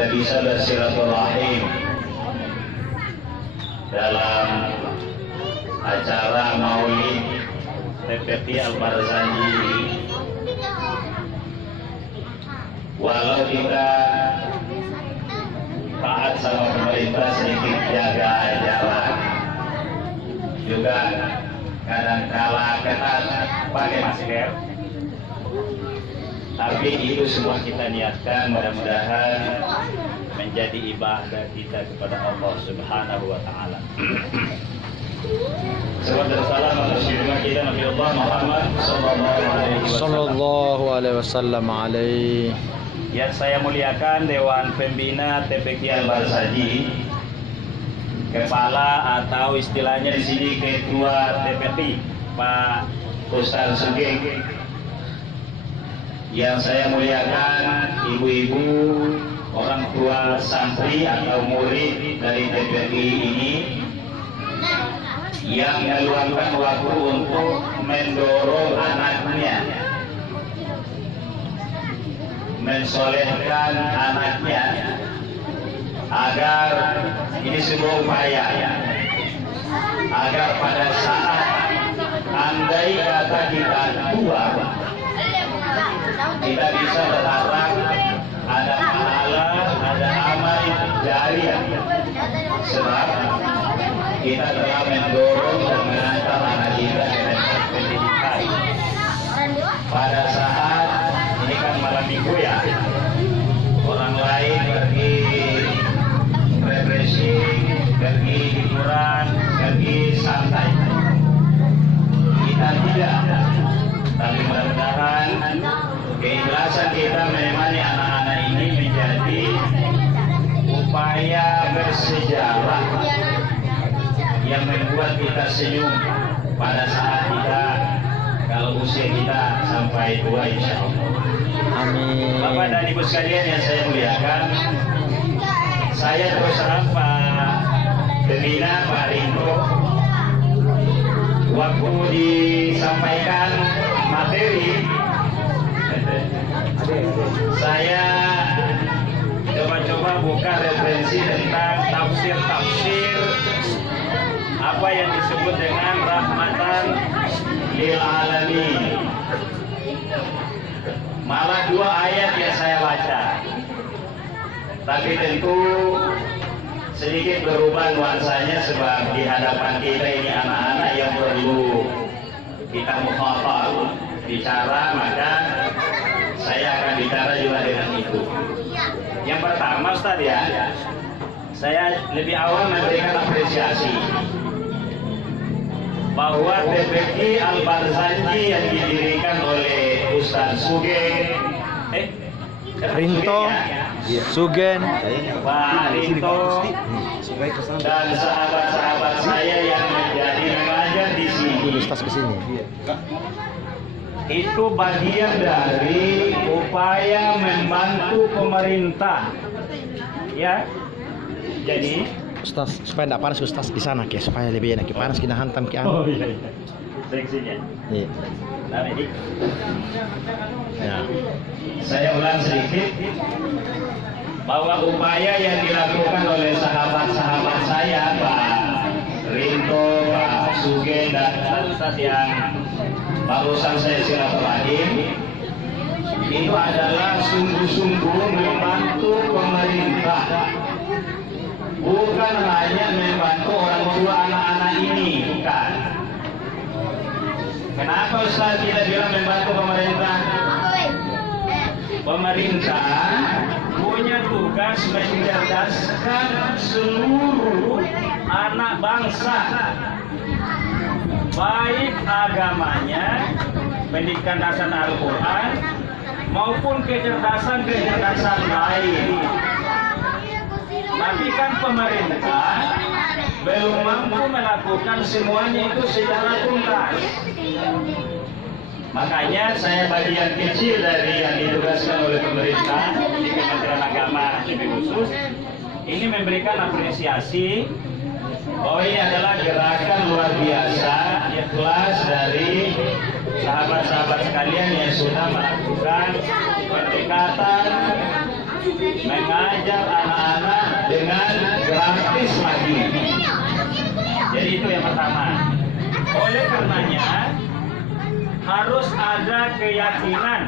kita bisa bersilaturahim dalam acara Maulid TPT Al-Barzanji. Walau kita taat sama pemerintah, sedikit jaga jarak, juga kadang-kala ketat pakai masker, tapi itu semua kita niatkan mudah-mudahan menjadi ibadah kita kepada Allah Subhanahu wa taala. Salawat dan salam atas junjungan kita Nabi Allah Muhammad sallallahu alaihi wasallam. Yang saya muliakan Dewan Pembina TPQ Al-Barzanji, kepala atau istilahnya di sini Ketua TPT Pak Ustaz Sugeng. Yang saya muliakan ibu-ibu, orang tua santri atau murid dari TPQ ini yang meluangkan waktu untuk mendorong anaknya, mensolehkan anaknya agar ini sebuah upaya agar pada saat andai kata kita tua, kita bisa berharap ada pahala, ada amal jariah, sebab kita telah mendorong dan mengantar anak kita dengan pendidikan. Pada saat ini kan malam minggu ya, orang lain pergi refreshing, pergi hiburan, pergi santai. Kita tidak, tapi mudah-mudahan keikhlasan kita menemani anak-anak ini menjadi upaya bersejarah yang membuat kita senyum pada saat kita, kalau usia kita sampai tua, insya Allah. Amin. Bapak dan Ibu sekalian yang saya muliakan, saya terus terang Pak Pembina, Pak Rinto, waktu disampaikan materi, saya coba-coba buka referensi tentang tafsir-tafsir apa yang disebut dengan rahmatan lil alamin. Malah 2 ayat yang saya baca, tapi tentu sedikit berubah nuansanya sebab di hadapan kita ini anak-anak yang perlu kita mukhatab bicara, maka saya akan bicara juga dengan itu. Yang pertama Ustaz ya, saya lebih awal memberikan apresiasi bahwa TPQ Al-Barzanji yang didirikan oleh Ustaz Sugeng, Rinto, Sugeng, Pak Rinto, dan sahabat-sahabat saya yang menjadi mengajar di sini, Ustaz kesini. itu bagian dari upaya membantu pemerintah, ya. Jadi Ustaz, supaya tidak panas Ustaz di sana, ke supaya lebih enak. Panas kita hantam ke oh iya, seksinya. Iya. Nah, ini Ya. saya ulang sedikit bahwa upaya yang dilakukan oleh sahabat-sahabat saya, Pak Rinto, Pak Sugeng, dan Ustaz yang barusan saya silaturahim, itu adalah sungguh-sungguh membantu pemerintah, bukan hanya membantu orang tua anak-anak ini, bukan. Kenapa Ustaz kita bilang membantu pemerintah? Pemerintah punya tugas mencerdaskan seluruh anak bangsa, baik agamanya, pendidikan dasar Al-Quran, maupun kecerdasan-kecerdasan lain. Tapi kan pemerintah belum mampu melakukan semuanya itu secara tuntas. Makanya saya bagian kecil dari yang ditugaskan oleh pemerintah di Kementerian Agama lebih khusus ini memberikan apresiasi bahwa ini adalah gerakan luar biasa, ikhlas dari sahabat-sahabat sekalian yang sudah melakukan pendekatan mengajar anak-anak dengan gratis lagi. Jadi itu yang pertama. Oleh karenanya harus ada keyakinan.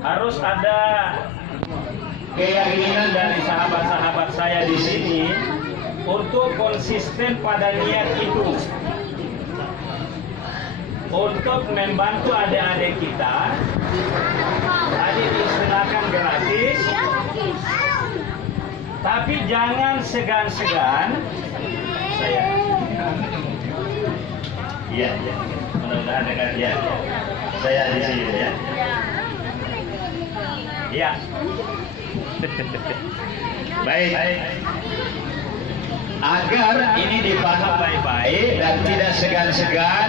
Harus ada keyakinan dari sahabat-sahabat saya di sini untuk konsisten pada niat itu, untuk membantu adik-adik kita. Tadi diistilahkan gratis, tapi jangan segan-segan. Saya, iya, mudah-mudahan dengar ya. Saya di sini ya. Iya. Baik. Agar ini dipaham baik-baik dan tidak segan-segan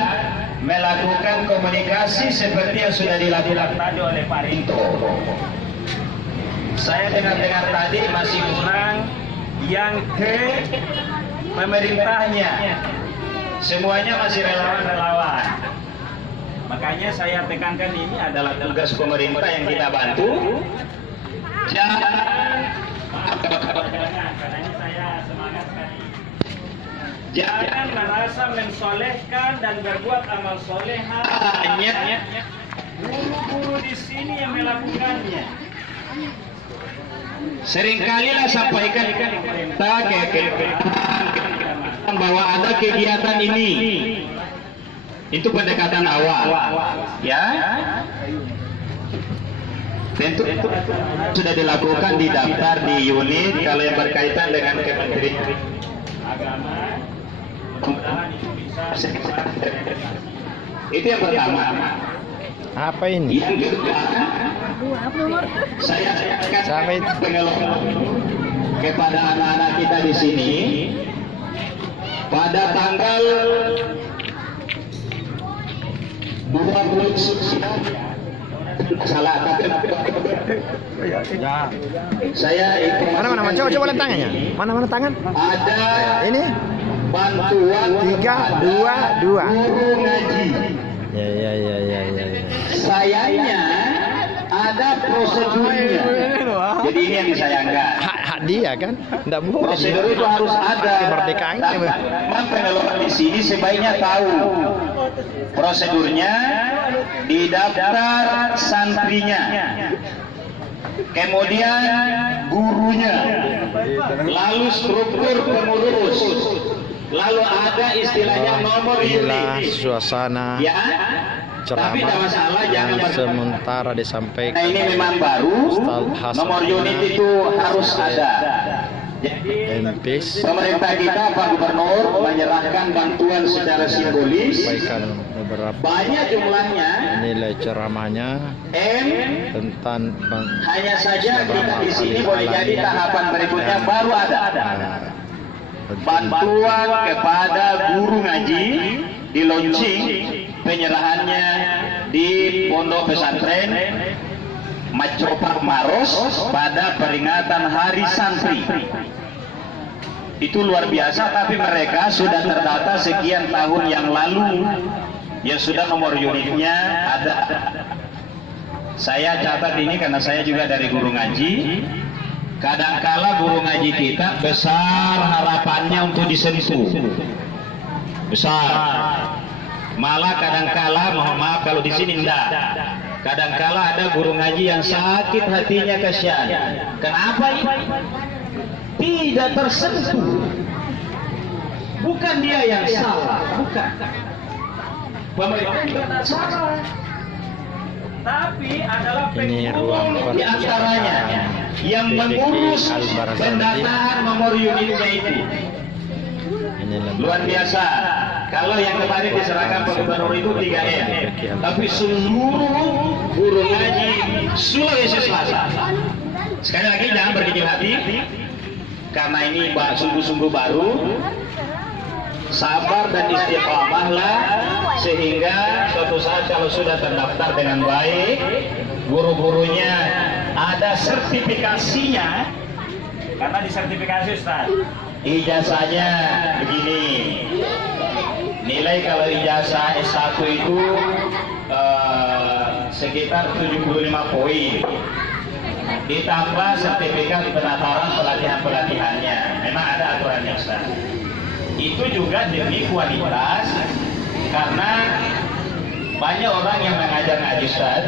melakukan komunikasi seperti yang sudah dilakukan tadi oleh Pak Rinto. Saya dengar-dengar tadi masih kurang yang ke pemerintahnya. Semuanya masih relawan-relawan. Makanya saya tekankan ini adalah tugas pemerintah yang kita bantu. Jangan, karena ini saya semangat sekali. Jangan merasa mensolehkan dan berbuat amal soleh hanya guru-guru di sini yang melakukannya. Seringkali lah sampaikan bahwa ada kegiatan ini. Itu pendekatan awal, ya. Tentu sudah dilakukan di daftar di unit kalau yang berkaitan dengan Kementerian Agama. Itu yang pertama. Apa ini? Yang kedua, saya akan pengelola kepada anak-anak kita di sini pada tanggal 29 salah Ya. saya Mana coba lihat tangannya. Mana tangan? ada Ini bantuan 3, 2, 2. guru ngaji. Ya. Sayangnya ada prosedurnya. Jadi ini yang disayangkan. Hak dia kan? Enggak boleh. Prosedur itu harus ada. Kemerdekaan ini. Memang pengelola di sini sebaiknya tahu prosedurnya di daftar santrinya, kemudian gurunya, lalu struktur pengurus, lalu ada istilahnya nomor Inilah unit. suasana Ya, tapi tidak masalah, jangan yang sementara disampaikan. Nah, ini memang baru, Ustaz Hasan nomor unit itu harus ada. Jadi MPs pemerintah kita, Pak Gubernur, menyerahkan bantuan secara simbolis. sampaikan beberapa Banyak jumlahnya. nilai ceramahnya M. tentang Hanya saja kita di sini boleh jadi tahapan berikutnya baru ada. Bantuan kepada guru ngaji di launching penyerahannya di Pondok Pesantren Macopak Maros pada peringatan Hari Santri. Itu luar biasa, tapi mereka sudah terdata sekian tahun yang lalu, yang sudah nomor unitnya ada. Saya catat ini karena saya juga dari guru ngaji. Kadangkala guru ngaji kita besar harapannya untuk disentuh, besar. Malah kadangkala, mohon maaf kalau di sini enggak. Kadangkala ada guru ngaji yang sakit hatinya, kasihan. Kenapa ini? Tidak tersentuh. Bukan dia yang salah, bukan. Pemerintah tidak salah. Tapi adalah Ini ruang di antaranya yang mengurus pendataan nomor unitnya itu. Luar biasa. Kalau yang kemarin diserahkan Pak Gubernur itu 3M, tapi seluruh guru ngaji Sulawesi Selatan. Sekali lagi jangan berkecil hati, karena ini sungguh-sungguh baru. Sabar dan istiqamahlah sehingga suatu saat kalau sudah terdaftar dengan baik, guru-gurunya ada sertifikasinya. Karena di sertifikasi, Ustaz, ijazahnya begini. Nilai kalau ijazah S1 itu sekitar 75 poin. Ditambah sertifikat penataran pelatihan-pelatihannya. Memang ada aturannya Ustaz. Itu juga demi kualitas, karena banyak orang yang mengajar ngaji Ustaz.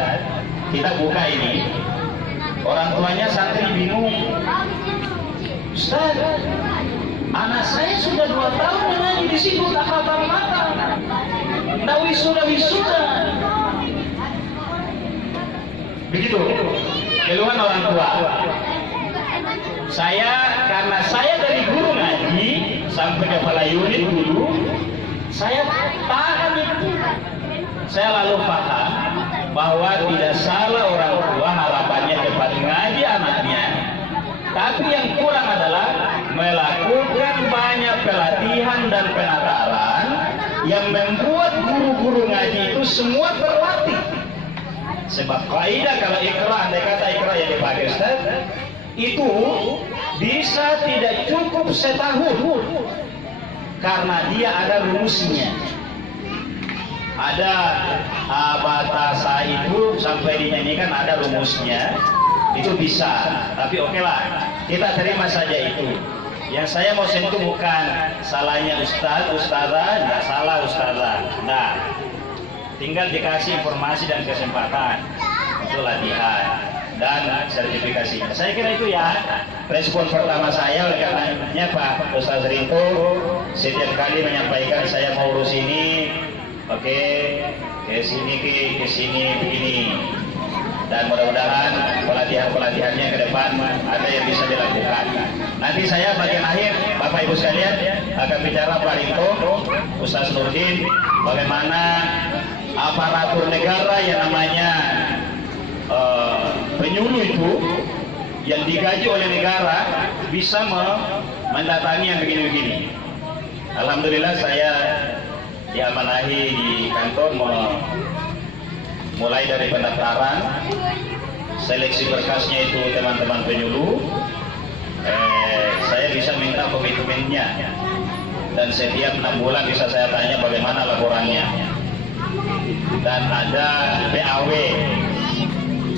Kita buka ini, orang tuanya santri bingung. Ustaz, anak saya sudah 2 tahun mengaji di situ, tak hafal matan, tak wisuda. Begitu keluhan orang tua. Karena saya dari guru ngaji sampai kepala unit dulu, saya paham itu. Saya lalu paham bahwa tidak salah orang tua harapannya cepat ngaji anaknya, tapi yang kurang adalah melakukan banyak pelatihan dan penataran yang membuat guru-guru ngaji itu semua terlatih. Sebab kaidah kalau ikra, andai kata ikra yang dipakai Ustaz, itu bisa tidak cukup setahun, karena dia ada rumusnya. Ada batasa itu sampai dinyanyikan ada rumusnya, itu bisa. Tapi oke lah, kita terima saja itu. Yang saya mau sentuh bukan salahnya Ustaz, Ustazah, nggak salah Ustazah. Nah, tinggal dikasih informasi dan kesempatan untuk latihan dan sertifikasinya. Saya kira itu ya respon pertama saya. Oleh karenanya Pak Ustaz Rinto setiap kali menyampaikan saya mau urus ini, oke, ke sini begini, dan mudah-mudahan pelatihannya ke depan ada yang bisa dilakukan. Nanti saya bagian akhir Bapak Ibu sekalian akan bicara Pak Rinto, Ustaz Nurdin, bagaimana aparatur negara yang namanya penyuluh itu yang digaji oleh negara bisa mendatangi yang begini-begini. Alhamdulillah saya diamanahi di kantor mulai dari pendaftaran, seleksi berkasnya itu teman-teman penyuluh, saya bisa minta komitmennya, dan setiap 6 bulan bisa saya tanya bagaimana laporannya. Dan ada PAW.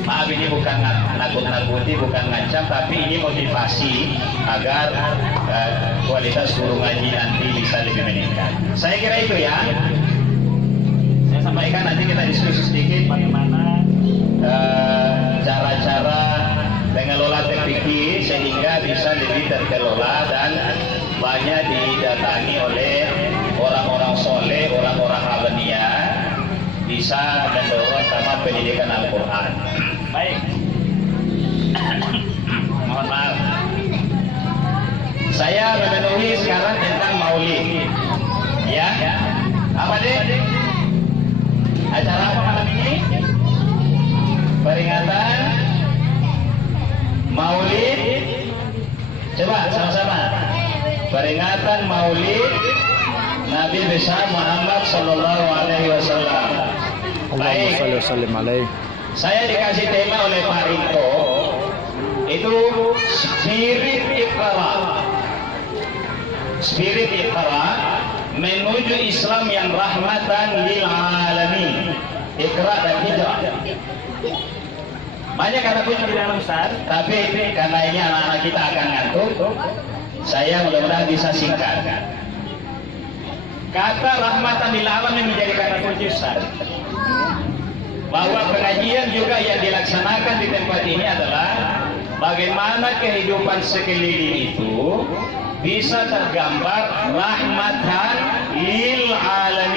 Maaf, ini bukan nakut-nakuti, bukan ngancam, tapi ini motivasi agar kualitas guru ngaji nanti bisa lebih meningkat. Saya kira itu ya. Saya sampaikan, nanti kita diskusi sedikit bagaimana cara-cara mengelola TPQ sehingga bisa lebih terkelola dan banyak didatangi oleh orang-orang soleh, orang-orang alamiah, bisa mendorong sama pendidikan Al-Quran. Baik. Mohon maaf. Saya memenuhi sekarang tentang maulid. Ya. Apa deh? Acara apa malam ini? Peringatan maulid. Coba sama-sama. Peringatan maulid Nabi besar Muhammad Sallallahu Alaihi Wasallam. Baik. Saya dikasih tema oleh Pak Rinto, itu spirit Iqra. Spirit Iqra menuju Islam yang rahmatan lil alamin. Iqra dan hijrah. Banyak kata kunci di dalam Ustaz, tapi karena ini anak-anak kita akan ngantuk, saya mudah-mudahan bisa singkat. Kata rahmatan lil alamin menjadi kata kunci Ustaz. Bahwa pengajian juga yang dilaksanakan di tempat ini adalah bagaimana kehidupan sekeliling itu bisa tergambar rahmatan lil alamin.